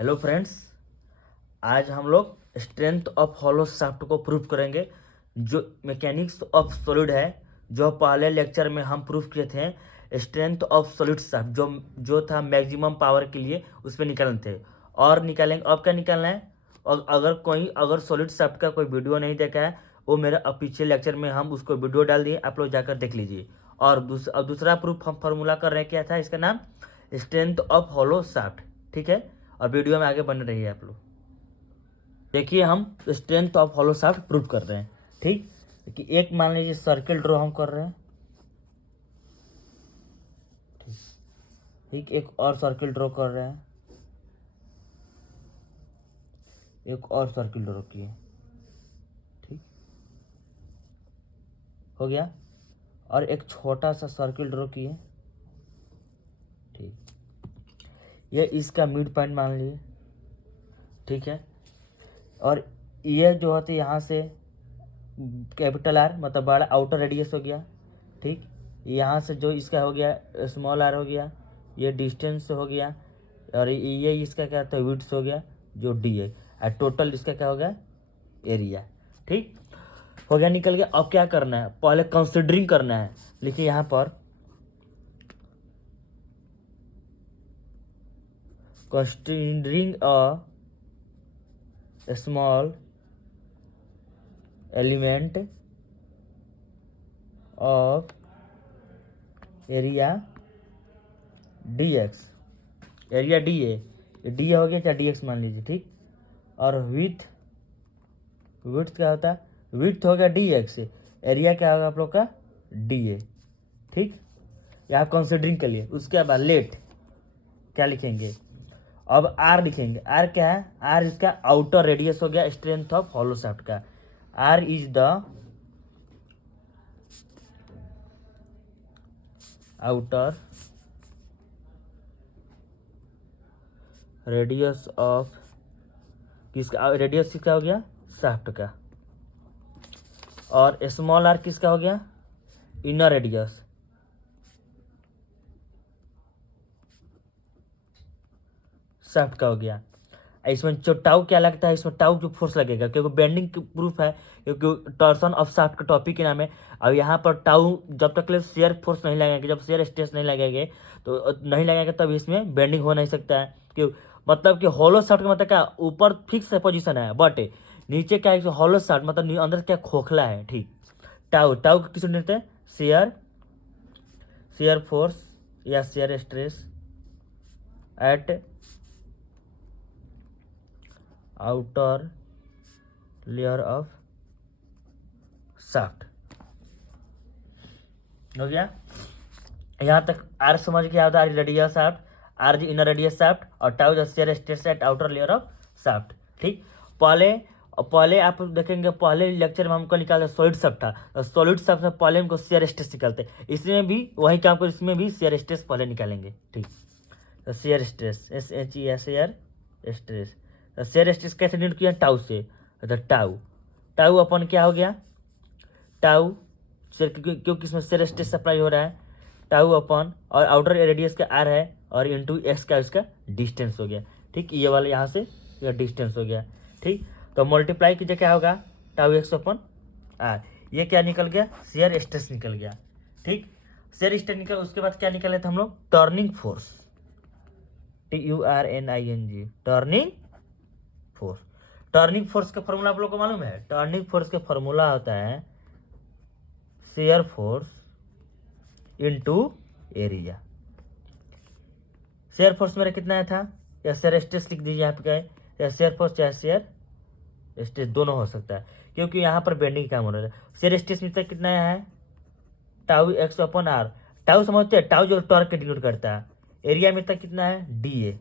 Hello friends, आज हम लोग स्ट्रेंथ ऑफ हॉलो शाफ्ट को प्रूफ करेंगे। जो मैकेनिक्स ऑफ सॉलिड है, जो पहले लेक्चर में हम प्रूफ किए थे। स्ट्रेंथ ऑफ सॉलिड शाफ्ट जो था मैक्सिमम पावर के लिए, उस पर निकालने थे और निकालेंगे। अब क्या निकालना है? और अगर सॉलिड शाफ्ट का कोई वीडियो नहीं देखा है, वो मेरा पिछले लेक्चर में हम उसको वीडियो डाल दिए, आप लोग जाकर देख लीजिए। और दूसरा प्रूफ हम फार्मूला कर रहे हैं, क्या था इसका नाम? Strength of hollow shaft. ठीक है, और वीडियो में आगे बने रहिए आप लोग। देखिए, हम strength of hollow shaft prove कर रहे हैं। ठीक, कि एक मान लीजिए सर्किल ड्रॉ हम कर रहे हैं। ठीक, एक और सर्किल ड्रॉ कर रहे हैं, एक और सर्किल ड्रॉ किए। ठीक, हो गया। और एक छोटा सा सर्किल ड्रॉ किए। ठीक, ये इसका मिड पॉइंट मान लिए। ठीक है, और ये जो होती है यहाँ से कैपिटल आर, मतलब बड़ा आउटर रेडियस हो गया। ठीक, यहाँ से जो इसका हो गया स्मॉल आर हो गया, ये डिस्टेंस हो गया, और ये इसका क्या होता है विड्थ हो गया, जो डी है। और टोटल इसका क्या हो गया? एरिया। ठीक, हो गया, निकल गया। अब क्या करना है? पहले कंसिडरिंग करना है। लिखिए यहाँ पर considering a small element of area D x. Area D है, डी हो गया, चाहे डी एक्स मान लीजिए। ठीक, और विड्थ क्या होता है? विड्थ हो गया डी एक्स, एरिया क्या होगा आप लोग का? D A. ठीक, यहाँ कंसिडरिंग के लिए। उसके बाद लेट क्या लिखेंगे? अब आर लिखेंगे। आर क्या है? आर इसका आउटर रेडियस हो गया स्ट्रेंथ ऑफ हॉलो शाफ्ट का। R is the outer radius of, किसका रेडियस? किसका हो गया? शाफ्ट का। और स्मॉल आर किसका हो गया? Inner radius. शाफ्ट का हो गया। इसमें जो टाउ क्या लगता है? इसमें टाउ जो फोर्स लगेगा, क्योंकि बेंडिंग की प्रूफ है, क्योंकि टॉर्सन ऑफ शाफ्ट का टॉपिक के नाम है। अब यहाँ पर टाउ जब तक शेयर फोर्स नहीं लगेगा, जब शेयर स्ट्रेस नहीं लगेंगे तो नहीं लगेगा, तब इसमें बेंडिंग हो नहीं सकता है। क्यों? मतलब कि हॉलो शाफ्ट का मतलब क्या? ऊपर फिक्स पोजीशन है, बट नीचे क्या है? हॉलो शाफ्ट मतलब अंदर क्या खोखला है। ठीक, टाउ टाउ किस देते हैं? शेयर फोर्स या shear stress eight outer layer of shaft. हो गया। यहाँ तक आर समझ के आता है, radius shaft, R G inner radius shaft, और टाउ जो shear stress eight outer layer of shaft. ठीक, पहले आप देखेंगे, पहले लेक्चर में हमको निकालते सॉलिड शाफ्ट था, तो सॉलिड शाफ्ट से पहले हमको शेयर स्ट्रेस निकालते। इसमें भी वही काम को, इसमें भी शेयर स्ट्रेस पहले निकालेंगे। ठीक, तो shear stress SHER shear stress. तो शेयर स्ट्रेस कैसे डिनोट किया? टाउ से। तो टाउ टाउ अपन क्या हो गया? टाउ क्योंकि इसमें शेयर स्ट्रेस सप्लाई हो रहा है, टाउ अपन, और आउटर रेडियस का आर है, और इंटू एक्स का इसका डिस्टेंस हो गया। ठीक, ये वाला यहाँ से यह डिस्टेंस हो गया। ठीक, तो मल्टीप्लाई कीजिए, क्या होगा? Tau x upon R. ये क्या निकल गया? शेयर स्ट्रेस निकल गया। ठीक, शेयर स्ट्रेस निकल, उसके बाद क्या निकले थे हम लोग? Turning force, TURNING, turning force. Turning force का फॉर्मूला आप लोग को मालूम है? टर्निंग फोर्स का फॉर्मूला होता है shear force into area. Shear force मेरा कितना था? या शेयर स्ट्रेस लिख दीजिए आप, क्या है? या शेयर फोर्स चाहे शेयर स्ट्रेस दोनों हो सकता है, क्योंकि यहाँ पर बेंडिंग काम हो रहा है। शेयर स्ट्रेस में कितना है? Tau x upon R. Tau समझते हैं? टाउ जो टॉर्क डिनोट करता है। एरिया में तक कितना है? DA।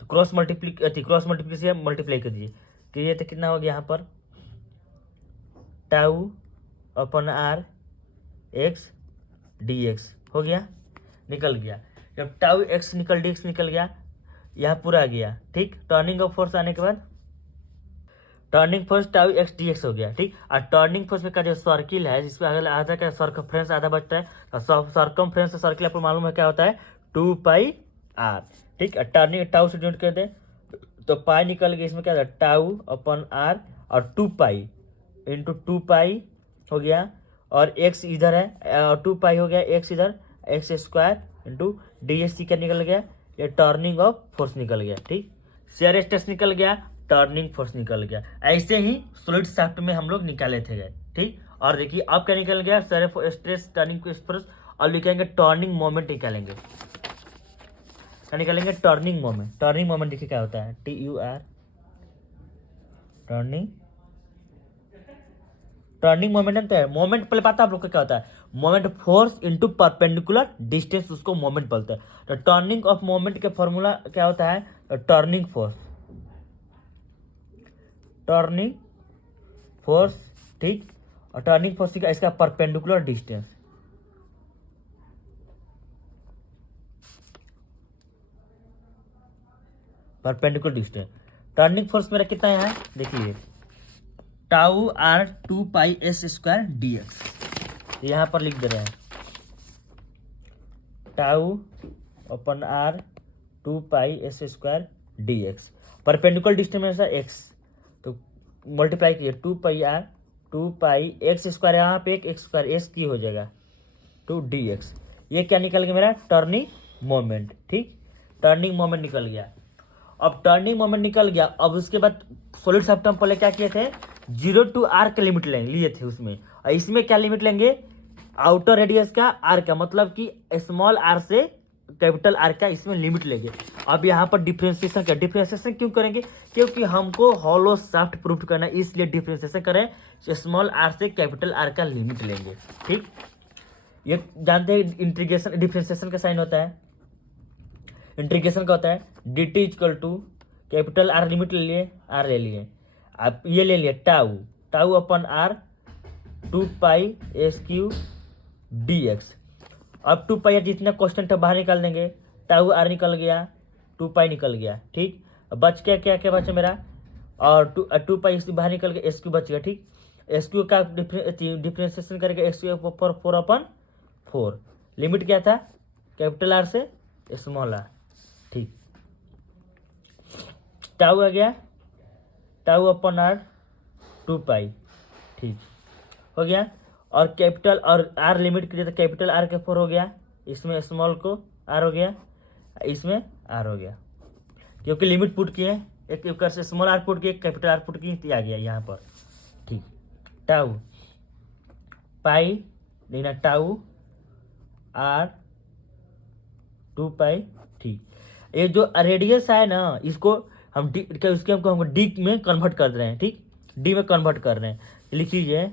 तो क्रॉस मल्टीप्लीकेशन मल्टीप्लाई कर दीजिए, कि ये तो कितना हो गया यहाँ पर? Tau upon R x DX हो गया, निकल गया। जब टाउ एक्स निकल DX निकल गया, यहाँ पूरा आ गया। ठीक, टर्निंग ऑफ फोर्स आने के बाद turning force tau x DX हो गया। ठीक, और टर्निंग फोर्स में का जो सर्किल है, जिसमें अगला आधा का सर्कमफ्रेंस आधा बचता है, तो सर्कमफ्रेंस सर्किल आपको मालूम है क्या होता है? 2 पाई आर, ठीक है। टर्निंग टाउ से डिनोट करते हैं तो पाई निकल गया, इसमें क्या था टाउ अपन आर और 2 पाई इंटू 2 पाई हो गया, और एक्स इधर है और 2 पाई हो गया, एक्स इधर x square into D S C क्या निकल गया, ये टर्निंग ऑफ फोर्स निकल गया, ठीक। शेयर स्ट्रेस निकल गया, टर्निंग फोर्स निकल गया। ऐसे ही सॉलिड शाफ्ट में हम लोग निकाले थे गए, ठीक। और देखिए अब क्या निकल गया, शेयर स्ट्रेस टर्निंग फोर्स, और लिखेंगे टर्निंग मोमेंट निकालेंगे, क्या निकालेंगे टर्निंग मोमेंट। टर्निंग मोमेंट देखिए क्या होता है, TUR टर्निंग मोमेंट जानते हैं। मोमेंट पहले पता है आप लोग को क्या होता है, moment force into perpendicular distance, उसको मोमेंट बोलते हैं। तो टर्निंग ऑफ मोमेंट के फॉर्मूला क्या होता है, टर्निंग फोर्स, ठीक। और टर्निंग फोर्स का इसका परपेंडिकुलर डिस्टेंस, टर्निंग फोर्स मेरा कितना है देखिए, tau R 2 pi S square D x, यहाँ पर लिख दे रहे हैं tau upon R 2 pi S square D x. Perpendicular distance में सर एक्स, तो मल्टीप्लाई किए 2 pi R 2 pi x square, यहाँ पे एक एक्स स्क्वायर एस की हो जाएगा 2 डी एक्स। ये क्या निकल गया मेरा टर्निंग मोमेंट, ठीक। टर्निंग मोमेंट निकल गया। अब टर्निंग मोमेंट निकल गया, अब उसके बाद सॉलिड शाफ्ट हम पहले क्या किए थे, 0 to r का लिमिट लिए थे उसमें, और इसमें क्या लिमिट लेंगे, आउटर रेडियस का r का, मतलब कि स्मॉल r से कैपिटल R का इसमें लिमिट लेंगे। अब यहाँ पर डिफ्रेंसिएशन क्या, डिफ्रेंसिएशन क्यों करेंगे, क्योंकि हमको हॉलो शाफ्ट प्रूफ करना है, इसलिए डिफ्रेंसिएशन करें, स्मॉल r से कैपिटल R का लिमिट लेंगे, ठीक। ये जानते हैं इंटीग्रेशन डिफ्रेंसिएशन का साइन होता है, इंटीग्रेशन का होता है dt equal to capital R limit ले लिए, R ले लिए, आप ये ले लिए tau upon R 2 pi S Q D x. अब 2 पाई जितना कॉन्स्टेंट है बाहर निकाल देंगे, टाउ R निकल गया, 2 पाई निकल गया, ठीक। बच क्या क्या क्या बचा मेरा, और 2 पाई इससे बाहर निकल गया, एस क्यू बच गया, ठीक। एस क्यू का डिफ्रेंसिएशन करके एक्स क्यू पर 4 अपन 4, लिमिट क्या था कैपिटल R से स्मॉल r, ठीक। टाउ आ गया, टाउ अपन R 2 पाई, ठीक हो गया। और कैपिटल और R लिमिट के तो कैपिटल R के 4 हो गया, इसमें स्मॉल को R हो गया, इसमें R हो गया, क्योंकि लिमिट पुट किए, एक से स्मॉल R पुट किए, कैपिटल R पुट किए, आ गया यहाँ पर, ठीक। टाउ पाई लेना, टाउ R 2 पाई, ठीक। ये जो रेडियस है ना, इसको हम हमको डी में कन्वर्ट कर रहे हैं, ठीक, डी में कन्वर्ट कर रहे हैं। लिख लीजिए,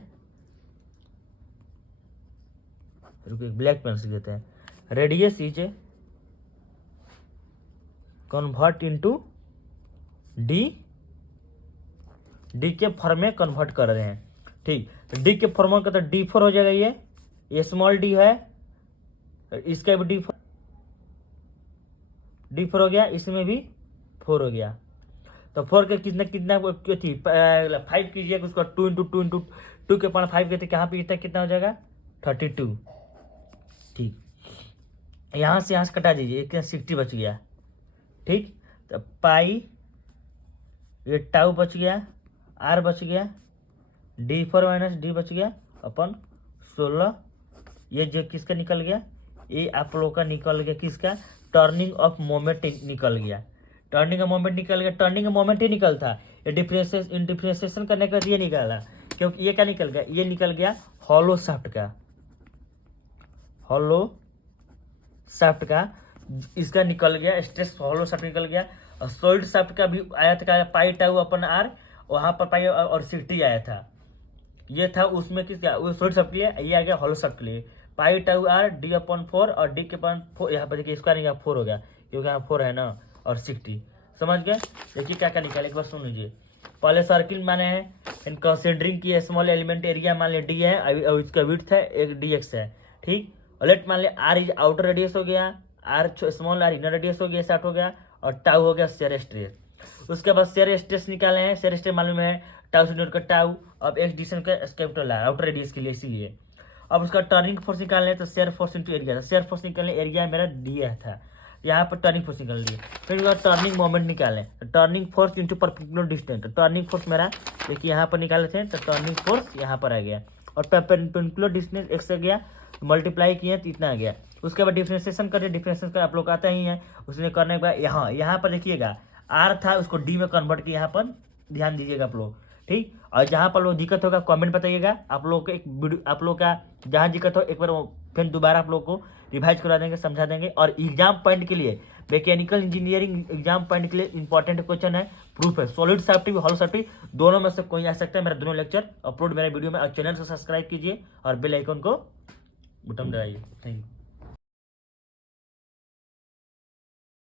ब्लैक पेन से देते हैं, radius is convert into D, D के फॉर्म में कन्वर्ट कर रहे हैं, ठीक। डी के फॉर्म का तो D4 हो जाएगा, ये स्मॉल डी है, इसका भी D4 हो गया, इसमें भी 4 हो गया, तो 4 के कितना कितना थी 5 कीजिए, उसको 2 इंटू 2 इंटू 2 के पावर 5 के थे, कहाँ पे कितना हो जाएगा 32, ठीक। यहाँ से कटा दीजिए, एक 60 बच गया, ठीक। तो पाई ये टाउ बच गया, R बच गया, D4 माइनस डी बच गया अपन 16, ये जो किसका निकल गया, ये आप लोग का निकल गया किसका, टर्निंग ऑफ मोमेंट निकल गया, टर्निंग ऑफ मोमेंट निकल गया। टर्निंग ऑफ मोमेंट ही निकलता, ये डिफ्रेंसिएशन करने का ये निकाला, क्योंकि ये क्या निकल गया, ये निकल गया हॉलो शाफ्ट का, हॉलो शाफ्ट का इसका निकल गया स्ट्रेस, हॉलो शाफ्ट निकल गया। और सॉलिड शाफ्ट का भी आया था पाई टाउ अपन R, वहाँ पर पाई और 60 आया था, ये था उसमें किसका, वो सॉलिड शाफ्ट के लिए, ये आ गया हॉलो शाफ्ट के लिए, पाई टाउ R D अपन 4, और D के अपन 4, यहाँ पर देखिए स्क्वायर 4 हो गया, क्योंकि यहाँ 4 है ना, और 60, समझ गए। देखिए क्या क्या निकाले, एक बार सुन लीजिए। पहले सर्किल माने हैं, इन कंसिडरिंग की स्मॉल एलिमेंट एरिया मान लिया D है, और इसका विड्थ है एक dx है, ठीक। और लेट मान लिया R इज आउटर रेडियस हो गया, R small r inner radius हो गया, स्टार्ट हो गया, और टाउ हो गया शेयर स्ट्रेस। उसके बाद शेयर स्ट्रेस निकाले हैं, शेयर स्ट्रेस मालूम है टाउ से डिनोट का टाउ, अब एक्स डिस्टेंस का कैपिटल है आउटर रेडियस के लिए, इसीलिए। अब उसका टर्निंग फोर्स निकालने हैं, तो shear force into area, shear force निकालने एरिया मेरा दिया था, यहाँ पर टर्निंग फोर्स निकाल लिए। फिर उसके बाद टर्निंग मोमेंट निकालें, तो turning force into perpendicular distance, तो टर्निंग फोर्स मेरा देखिए यहाँ पर निकाले थे, तो टर्निंग फोर्स यहाँ पर आ गया, और परपेंडिकुलर डिस्टेंस x से गया, मल्टीप्लाई किए तो इतना आ गया। उसके बाद डिफ्रेंसिएशन करिए, डिफ्रेंसिएशन कर आप लोग आता ही है, उसने करने के बाद यहाँ पर देखिएगा r था उसको d में कन्वर्ट किया, यहाँ पर ध्यान दीजिएगा आप लोग, ठीक। और जहाँ पर लोग दिक्कत होगा कमेंट बताइएगा, आप लोग को एक वीडियो, आप लोग का जहाँ दिक्कत हो एक बार फिर दोबारा आप लोग को रिवाइज करा देंगे, समझा देंगे। और एग्जाम पॉइंट के लिए, मैकेनिकल इंजीनियरिंग एग्जाम पॉइंट के लिए इंपॉर्टेंट क्वेश्चन है प्रूफ है, सॉलिड सेफ्टी भी हॉलो सेफ्टी दोनों में से कोई आ सकता है। मेरा दोनों लेक्चर अपलोड मेरे वीडियो में, चैनल को सब्सक्राइब कीजिए और बेल आइकन को बटन दबाइए। Thank you.